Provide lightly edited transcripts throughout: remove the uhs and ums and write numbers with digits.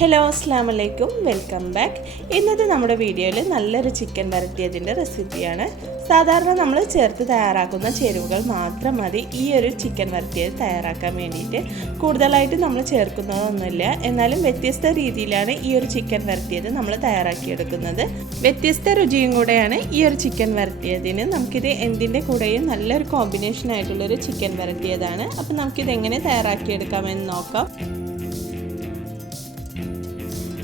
Hello അസ്സലാമു അലൈക്കും welcome back. ഇന്നത്തെ നമ്മുടെ വീഡിയോയിൽ നല്ലൊരു ചിക്കൻ വരട്ടിയതിൻ്റെ റെസിപ്പിയാണ്. സാധാരണ നമ്മൾ ചേർത്ത് തയ്യാറാക്കുന്ന ചേരുവകൾ മാത്രം മതി ഈ ഒരു ചിക്കൻ വരട്ടിയത് തയ്യാറാക്കാൻ വേണ്ടിയിട്ട്. കൂടുതലായിട്ട് നമ്മൾ ചേർക്കുന്നതൊന്നുമില്ല. എന്നാലും വ്യത്യസ്ത രീതിയിലാണ് ഈ ഒരു ചിക്കൻ വരട്ടിയത് നമ്മൾ തയ്യാറാക്കിയെടുക്കുന്നത്. വ്യത്യസ്ത രുചിയും കൂടെയാണ് ഈ ഒരു ചിക്കൻ വരട്ടിയതിന്. നമുക്കിത് എന്തിൻ്റെ കൂടെയും നല്ലൊരു കോമ്പിനേഷൻ ആയിട്ടുള്ളൊരു ചിക്കൻ വരട്ടിയതാണ്. അപ്പോൾ നമുക്കിത് എങ്ങനെ തയ്യാറാക്കിയെടുക്കാമെന്ന് നോക്കാം.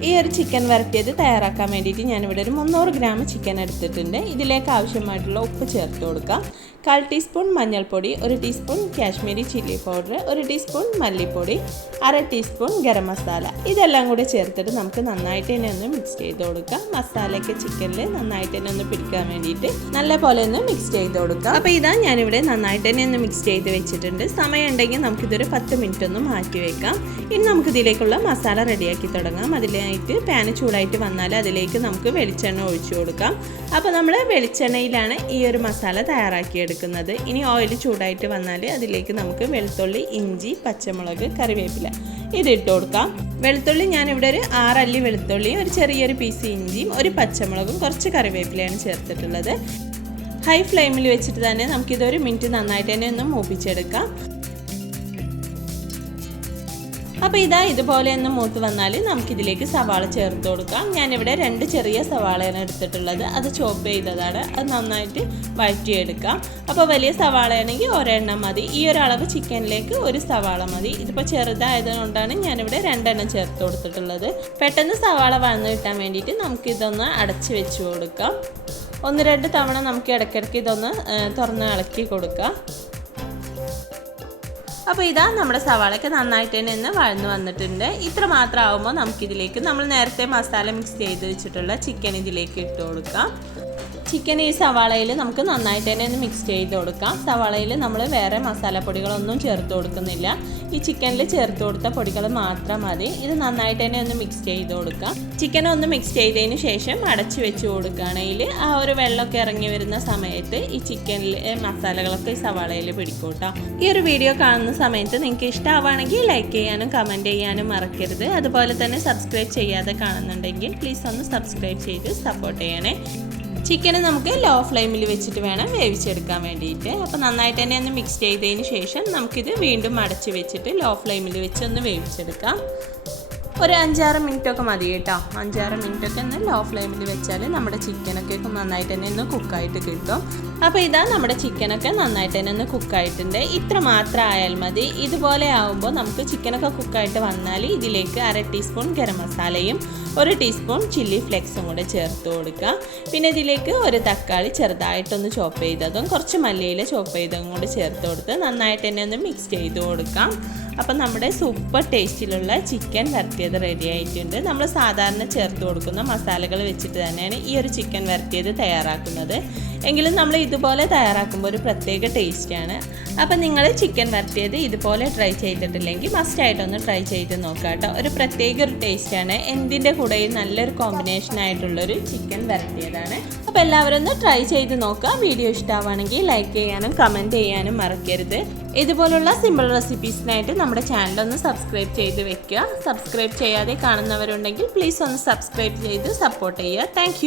ഈ ഒരു ചിക്കൻ വരട്ടിയത് തയ്യാറാക്കാൻ വേണ്ടിയിട്ട് ഞാനിവിടെ ഒരു 300 ഗ്രാം ചിക്കൻ എടുത്തിട്ടുണ്ട്. ഇതിലേക്ക് ആവശ്യമായിട്ടുള്ള ഉപ്പ് ചേർത്ത് കൊടുക്കാം. 1/4 ടീസ്പൂൺ മഞ്ഞൾപ്പൊടി, 1 teaspoon Kashmiri chilli powder, 1 teaspoon മല്ലിപ്പൊടി, 1/2 ടീസ്പൂൺ ഗരം മസാല. ഇതെല്ലാം കൂടി ചേർത്തിട്ട് നമുക്ക് നന്നായിട്ട് തന്നെ ഒന്ന് മിക്സ് ചെയ്ത് കൊടുക്കാം. മസാലയൊക്കെ ചിക്കനിൽ നന്നായിട്ട് തന്നെ ഒന്ന് പിടിക്കാൻ വേണ്ടിയിട്ട് നല്ല പോലെ ഒന്ന് മിക്സ് ചെയ്ത് കൊടുക്കാം. അപ്പോൾ ഇതാ ഞാനിവിടെ നന്നായിട്ട് തന്നെ ഒന്ന് മിക്സ് ചെയ്ത് വെച്ചിട്ടുണ്ട്. സമയം ഉണ്ടെങ്കിൽ നമുക്കിതൊരു 10 മിനിറ്റ് ഒന്ന് മാറ്റി വെക്കാം. ഇനി നമുക്കിതിലേക്കുള്ള മസാല റെഡിയാക്കി തുടങ്ങാം. അതിലായിട്ട് പാന് ചൂടായിട്ട് വന്നാൽ അതിലേക്ക് നമുക്ക് വെളിച്ചെണ്ണ ഒഴിച്ചു കൊടുക്കാം. അപ്പോൾ നമ്മൾ വെളിച്ചെണ്ണയിലാണ് ഈ ഒരു മസാല തയ്യാറാക്കിയെടുക്കുന്നത്. ഇനി ഓയിൽ ചൂടായിട്ട് വന്നാൽ അതിലേക്ക് നമുക്ക് വെളുത്തുള്ളി, ഇഞ്ചി, പച്ചമുളക്, കറിവേപ്പില ഇതിട്ട് കൊടുക്കാം. വെളുത്തുള്ളി ഞാനിവിടെ ഒരു 6 അല്ലി വെളുത്തുള്ളിയും ഒരു ചെറിയൊരു പീസ് ഇഞ്ചിയും ഒരു പച്ചമുളകും കുറച്ച് കറിവേപ്പിലയാണ് ചേർത്തിട്ടുള്ളത്. ഹൈ ഫ്ലെയിമിൽ വെച്ചിട്ട് തന്നെ നമുക്കിതൊരു മിനിറ്റ് നന്നായിട്ട് തന്നെ ഒന്ന് മൂപ്പിച്ചെടുക്കാം. അപ്പോൾ ഇതാ ഇതുപോലെ ഒന്ന് മൂത്ത് വന്നാൽ നമുക്കിതിലേക്ക് സവാള ചേർത്ത് കൊടുക്കാം. ഞാനിവിടെ 2 ചെറിയ സവാളയാണ് എടുത്തിട്ടുള്ളത്. അത് ചോപ്പ് ചെയ്തതാണ്. അത് നന്നായിട്ട് വഴറ്റിയെടുക്കാം. അപ്പോൾ വലിയ സവാളയാണെങ്കിൽ ഒരെണ്ണം മതി. ഈ ഒരു അളവ് ചിക്കനിലേക്ക് ഒരു സവാള മതി. ഇതിപ്പോൾ ചെറുതായതുകൊണ്ടാണ് ഞാനിവിടെ 2 എണ്ണം ചേർത്ത് കൊടുത്തിട്ടുള്ളത്. പെട്ടെന്ന് സവാള വഴന്ന് കിട്ടാൻ വേണ്ടിയിട്ട് നമുക്കിതൊന്ന് അടച്ച് വെച്ച് കൊടുക്കാം. 1-2 തവണ നമുക്ക് ഇടയ്ക്കിടയ്ക്ക് ഇതൊന്ന് തുറന്ന് ഇളക്കി കൊടുക്കാം. അപ്പോൾ ഇതാ നമ്മുടെ സവാളയൊക്കെ നന്നായിട്ട് തന്നെ ഒന്ന് വഴന്ന് വന്നിട്ടുണ്ട്. ഇത്ര മാത്രം ആകുമ്പോൾ നമുക്കിതിലേക്ക് നമ്മൾ നേരത്തെ മസാല മിക്സ് ചെയ്ത് വെച്ചിട്ടുള്ള ചിക്കൻ ഇതിലേക്ക് ഇട്ട് കൊടുക്കാം. ചിക്കൻ ഈ സവാളയിൽ നമുക്ക് നന്നായിട്ട് തന്നെ ഒന്ന് മിക്സ് ചെയ്ത് കൊടുക്കാം. സവാളയിൽ നമ്മൾ വേറെ മസാലപ്പൊടികളൊന്നും ചേർത്ത് കൊടുക്കുന്നില്ല. ഈ ചിക്കനിൽ ചേർത്ത് കൊടുത്ത പൊടികൾ മാത്രം മതി. ഇത് നന്നായിട്ട് തന്നെ ഒന്ന് മിക്സ് ചെയ്ത് കൊടുക്കാം. ചിക്കൻ ഒന്ന് മിക്സ് ചെയ്തതിന് ശേഷം അടച്ചു വെച്ച് കൊടുക്കുകയാണെങ്കിൽ ആ ഒരു വെള്ളമൊക്കെ ഇറങ്ങി വരുന്ന സമയത്ത് ഈ ചിക്കനിൽ മസാലകളൊക്കെ ഈ സവാളയിൽ പിടിക്കൂട്ടാം. ഈ ഒരു വീഡിയോ കാണുന്ന സമയത്ത് നിങ്ങൾക്ക് ഇഷ്ടമാവുകയാണെങ്കിൽ ലൈക്ക് ചെയ്യാനും കമൻറ്റ് ചെയ്യാനും മറക്കരുത്. അതുപോലെ തന്നെ സബ്സ്ക്രൈബ് ചെയ്യാതെ കാണുന്നുണ്ടെങ്കിൽ പ്ലീസ് ഒന്ന് സബ്സ്ക്രൈബ് ചെയ്ത് സപ്പോർട്ട് ചെയ്യണേ. ചിക്കന് നമുക്ക് ലോ ഫ്ലെയിമിൽ വെച്ചിട്ട് വേണം വേവിച്ചെടുക്കാൻ വേണ്ടിയിട്ട്. അപ്പോൾ നന്നായിട്ട് തന്നെ ഒന്ന് മിക്സ് ചെയ്തതിന് ശേഷം നമുക്കിത് വീണ്ടും അടച്ച് വെച്ചിട്ട് ലോ ഫ്ലെയിമിൽ വെച്ച് ഒന്ന് വേവിച്ചെടുക്കാം. ഒരു 5-6 മിനിറ്റൊക്കെ മതി കേട്ടോ. 5-6 മിനിറ്റൊക്കെ ഒന്ന് ലോ ഫ്ലെയിമിൽ വെച്ചാൽ നമ്മുടെ ചിക്കനൊക്കെ നന്നായിട്ട് തന്നെ ഒന്ന് കുക്കായിട്ട് കിട്ടും. അപ്പോൾ ഇതാ നമ്മുടെ ചിക്കനൊക്കെ നന്നായിട്ട് തന്നെ ഒന്ന് കുക്കായിട്ടുണ്ട്. ഇത്ര മാത്രം ആയാൽ മതി. ഇതുപോലെ ആകുമ്പോൾ നമുക്ക് ചിക്കനൊക്കെ കുക്കായിട്ട് വന്നാൽ ഇതിലേക്ക് 1/2 ടീസ്പൂൺ ഗരം മസാലയും 1 ടീസ്പൂൺ ചില്ലി ഫ്ലെക്സും കൂടെ ചേർത്ത് കൊടുക്കുക. പിന്നെ ഇതിലേക്ക് ഒരു തക്കാളി ചെറുതായിട്ടൊന്ന് ചോപ്പ് ചെയ്തതും കുറച്ച് മല്ലിയില ചോപ്പ് ചെയ്തതും കൂടി ചേർത്ത് കൊടുത്ത് നന്നായിട്ട് തന്നെ ഒന്ന് മിക്സ് ചെയ്ത് കൊടുക്കാം. അപ്പം നമ്മുടെ സൂപ്പർ ടേസ്റ്റിലുള്ള ചിക്കൻ വരട്ടിയത് റെഡി ആയിട്ടുണ്ട്. നമ്മൾ സാധാരണ ചേർത്ത് കൊടുക്കുന്ന മസാലകൾ വെച്ചിട്ട് തന്നെയാണ് ഈ ഒരു ചിക്കൻ വരട്ടിയത് തയ്യാറാക്കുന്നത്. എങ്കിലും നമ്മൾ ഇതുപോലെ തയ്യാറാക്കുമ്പോൾ ഒരു പ്രത്യേക ടേസ്റ്റാണ്. അപ്പം നിങ്ങൾ ചിക്കൻ വരട്ടിയത് ഇതുപോലെ ട്രൈ ചെയ്തിട്ടില്ലെങ്കിൽ മസ്റ്റായിട്ടൊന്ന് ട്രൈ ചെയ്ത് നോക്കാം കേട്ടോ. ഒരു പ്രത്യേക ഒരു ടേസ്റ്റാണ്. എന്തിൻ്റെ കൂടെയും നല്ലൊരു കോമ്പിനേഷൻ ആയിട്ടുള്ളൊരു ചിക്കൻ വരട്ടിയതാണ്. അപ്പോൾ എല്ലാവരും ഒന്ന് ട്രൈ ചെയ്ത് നോക്കാം. വീഡിയോ ഇഷ്ടമാവുകയാണെങ്കിൽ ലൈക്ക് ചെയ്യാനും കമൻറ്റ് ചെയ്യാനും മറക്കരുത്. ഇതുപോലുള്ള സിമ്പിൾ റെസിപ്പീസിനായിട്ട് നമ്മുടെ ചാനലൊന്ന് സബ്സ്ക്രൈബ് ചെയ്ത് വെക്കുക. സബ്സ്ക്രൈബ് ചെയ്യാതെ കാണുന്നവരുണ്ടെങ്കിൽ പ്ലീസ് ഒന്ന് സബ്സ്ക്രൈബ് ചെയ്ത് സപ്പോർട്ട് ചെയ്യുക. താങ്ക്